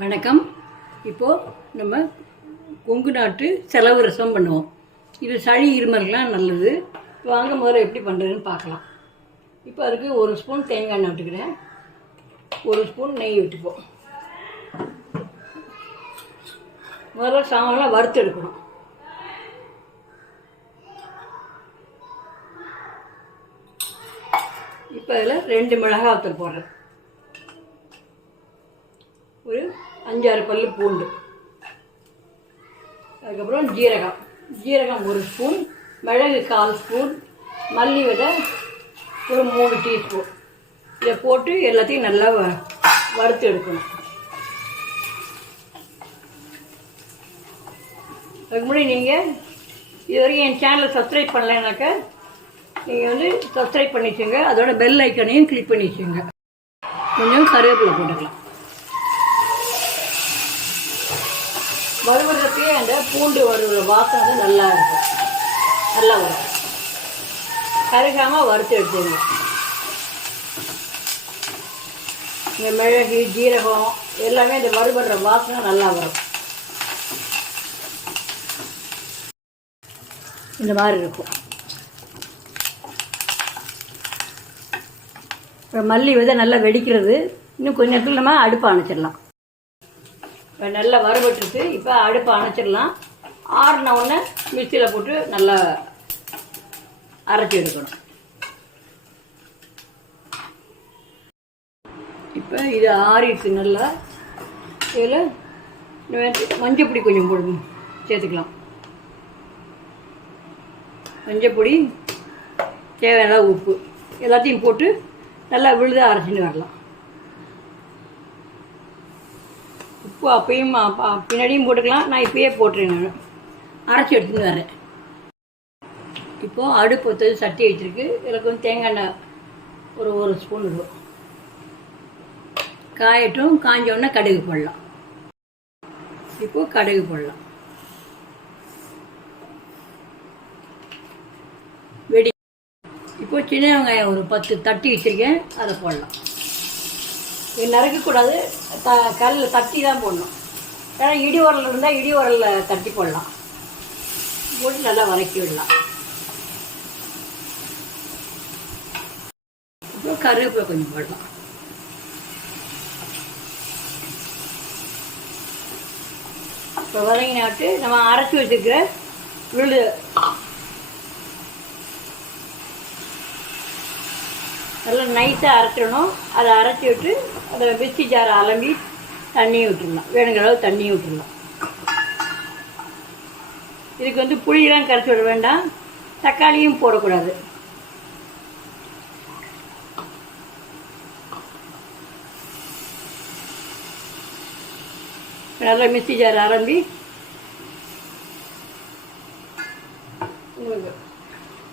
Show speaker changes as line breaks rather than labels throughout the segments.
வணக்கம். இப்போது நம்ம கொங்கு நாட்டு செலவு ரசம் பண்ணுவோம். இது சளி இருமலுக்குலாம் நல்லது. வாங்க முதல்ல எப்படி பண்ணுறதுன்னு பார்க்கலாம். இப்போ அதுக்கு ஒரு ஸ்பூன் தேங்காய் எண்ணெய் விட்டுக்கிறேன். ஒரு ஸ்பூன் நெய் விட்டுப்போம். முதல்ல சாமான்லாம் வறுத்து எடுக்கணும். இப்போ அதில் ரெண்டு மிளகாத்தூள் போடுறேன் ஒரு அஞ்சாறு பல் பூண்டு. அதுக்கப்புறம் ஜீரகம். ஜீரகம் ஒரு ஸ்பூன் மிளகு கால் ஸ்பூன் மல்லி விட ஒரு மூணு டீஸ்பூன். இதை போட்டு எல்லாத்தையும் நல்லா வ- வறுத்து எடுக்கணும். அதுக்கு முன்னாடி நீங்கள் இது வரைக்கும் என் சேனலை சப்ஸ்கிரைப் பண்ணலைனாக்கா நீங்கள் வந்து சப்ஸ்கிரைப் பண்ணி வச்சுங்க அதோட பெல் ஐக்கனையும் கிளிக் பண்ணி வச்சுங்க கொஞ்சம் கருவேப்பிலை போட்டுக்கலாம். வறுவதுக்கே அந்த பூண்டு வறுவற வாசம் வந்து நல்லா இருக்கும். நல்லா வரும். கருகாமல் வறுத்து எடுத்துங்க இந்த மிளகு ஜீரகம் எல்லாமே இந்த வறுபடுற வாசனை நல்லா வரும். இந்த மாதிரி இருக்கும். அப்புறம் மல்லி விதை நல்லா வெடிக்கிறது. இன்னும் கொஞ்ச நேரத்தில் நம்ம அடுப்பை அணைச்சிடலாம். இப்போ நல்லா வறுபட்டுருக்கு. இப்போ அடுப்பை அணைச்சிடலாம். ஆறின உடனே மிக்சியில் போட்டு நல்லா அரைச்சி எடுக்கணும். இப்போ இது ஆறிடுச்சு நல்லா. இதில் மஞ்சள் பொடி கொஞ்சம் போடுங்க சேர்த்துக்கலாம். மஞ்சள் பொடி தேவையான உப்பு. எல்லாத்தையும் போட்டு நல்லா விழுதாக அரைச்சின்னு வரலாம் உப்பு அப்பயும் அப்ப- பின்னாடியும் போட்டுக்கலாம். நான் இப்பயே போட்டுருங்க அரைச்சி எடுத்துன்னு வரேன். இப்போது அடுப்பு வச்சது சட்டி வச்சுருக்கு. எனக்கு வந்து தேங்காய் எண்ணெய் ஒரு ஒரு ஸ்பூன் இருக்கும் காயட்டும் காஞ்சோடனே கடுகு போடலாம். இப்போது கடுகு போடலாம். வெடி இப்போ சின்ன வெங்காயம் ஒரு பத்து தட்டி வச்சுருக்கேன். அதை போடலாம். நறுக்கக்கூடாது. த கல்லில் தட்டி தான் போடணும். ஏன்னா இடி உரல் இருந்தால் இடி உரலில் தட்டி போடலாம். போட்டு நல்லா வதக்கி விடலாம். அப்புறம் கருவேப்பிலை கொஞ்சம் போடலாம். இப்போ வதங்கினாட்டு நம்ம அரைச்சி வச்சுருக்கிற விழு நல்லா நைட்டாக அரைச்சிடணும் அதை அரைச்சி விட்டு அதை மிக்ஸி ஜாரை அலம்பி தண்ணியும் விட்டுருலாம் வேணுங்கிற அளவு தண்ணியும் விட்டுருலாம் இதுக்கு வந்து புளியெல்லாம் கரைச்சி விட வேண்டாம். தக்காளியும் போடக்கூடாது. நல்லா மிக்சி ஜார் அலம்பி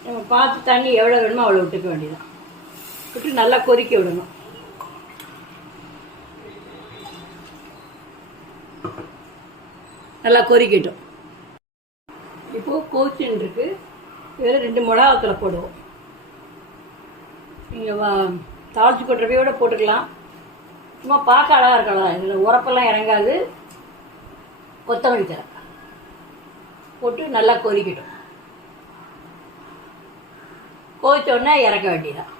நம்ம பார்த்து தண்ணி எவ்வளோ வேணுமோ அவ்வளோ விட்டுக்க வேண்டியதான் விட்டு நல்லா கொதிக்க விடணும். நல்லா கொதிக்கட்டும். இப்போது கோச்சின் இருக்கு இதில் ரெண்டு மிளகாத்தில் போடுவோம். நீங்கள் வா தாளிச்சு கொட்டுறவையோட போட்டுக்கலாம். சும்மா பார்க்க அழகாக இருக்கலாம். இதில் உரப்பெல்லாம் இறங்காது. கொத்தமல்லி தர போட்டு நல்லா கொதிக்கட்டும். கொதிச்ச இறக்க வேண்டியதான்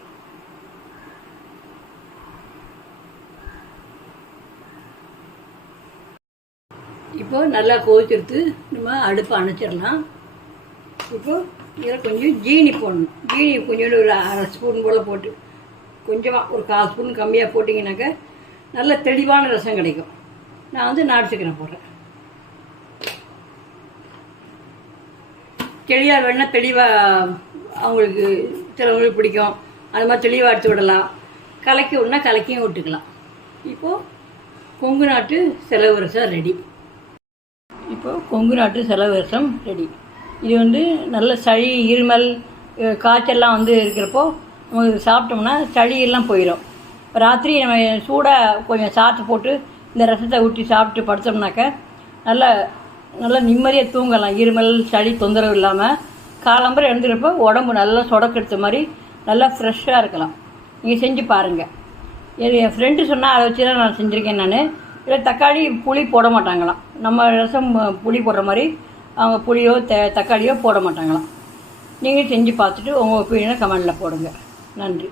இப்போ நல்லா கொதிச்சிருத்து நம்ம அடுப்பை அணைச்சிடலாம். இப்போ இதில் கொஞ்சம் ஜீனி போடணும். ஜீனி கொஞ்சோண்டு ஒரு அரை ஸ்பூன் போல் போட்டு கொஞ்சமாக ஒரு கால் ஸ்பூன் கம்மியாக போட்டிங்கனாக்கா நல்ல தெளிவான ரசம் கிடைக்கும். நான் வந்து நாட்டு சக்கரை போடுறேன். தெளிவாக வேணால் தெளிவாக அவங்களுக்கு சிலவங்களுக்கு பிடிக்கும். அது மாதிரி தெளிவாக எடுத்து விடலாம். கலக்கி விடனா கலக்கியும் விட்டுக்கலாம். இப்போது கொங்கு நாட்டு செலவு ரசம் ரெடி. இப்போது கொங்கு நாட்டு செலவரசம் ரெடி. இது வந்து நல்ல சளி இருமல் காய்ச்சல்லாம் வந்து இருக்கிறப்போ நம்ம சாப்பிட்டோம்னா சளியெல்லாம் போயிடும் ராத்திரி நம்ம சூடாக கொஞ்சம் சாத்து போட்டு இந்த ரசத்தை ஊற்றி சாப்பிட்டு படுத்தோம்னாக்க நல்ல நல்லா நிம்மதியாக தூங்கலாம். இருமல் சளி தொந்தரவு இல்லாமல் காலம்பரை எழுந்துக்கிறப்போ உடம்பு நல்லா சொடக்கெடுத்த மாதிரி நல்லா ஃப்ரெஷ்ஷாக இருக்கலாம். நீங்கள் செஞ்சு பாருங்கள் என் என் ஃப்ரெண்டு சொன்னால் அதை வச்சு தான் நான் செஞ்சுருக்கேன் நான். இல்லை தக்காளி புளி போட மாட்டாங்களாம். நம்ம ரசம் புளி போடுற மாதிரி அவங்க புளியோ த தக்காளியோ போட மாட்டாங்களாம். நீங்கள் செஞ்சு பார்த்துட்டு உங்கள் ஒப்பீனியனை கமெண்டில் போடுங்க. நன்றி.